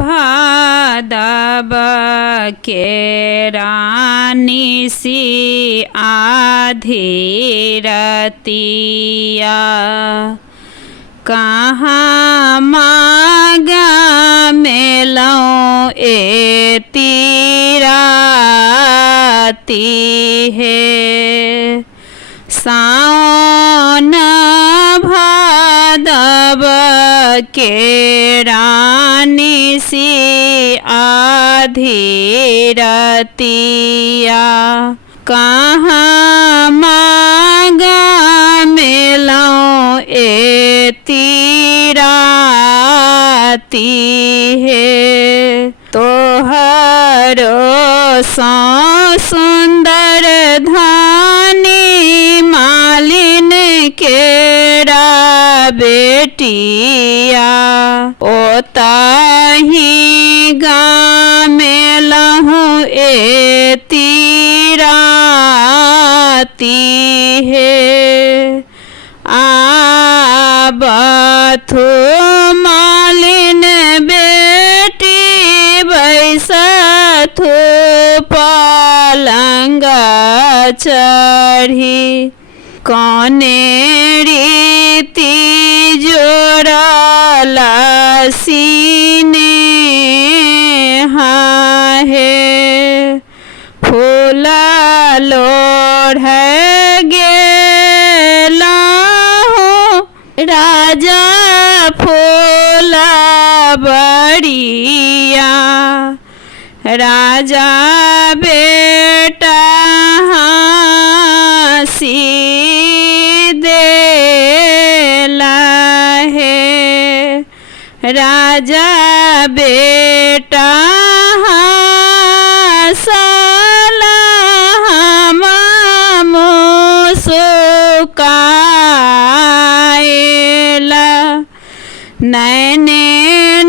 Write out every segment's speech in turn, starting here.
भादव के रानी सी आधी रतिया कहाँ मागा मेलों ए तीराती है सावन भादव के रानी सी आधी रतिया कहाँ मागा मेलों ए तीराती है तोहरो सो सुंदर धानी मालिन केरा बेटिया ओताही गामे लहूँ ए तीराती है आबथु मालिन बेटी बैसथु पलंग चढ़ी कौने रीति जोड़ला सीने है फूल लोढ़ गेला हो राजा फूल बड़िया राजा बेटा हंसी देला है राजा बेटा हंसला हम मुस्काएला नैने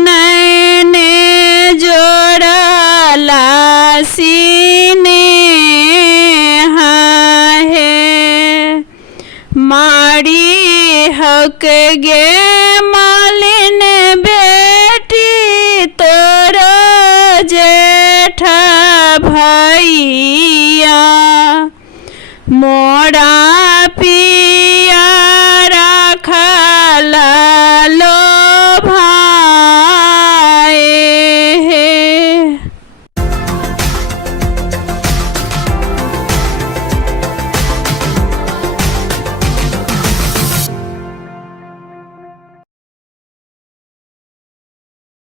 नैने जोड़ला सीने है मारी हक गे मालिन बेटी तोर जेठ भैया मोड़ा पिया रखला लोभा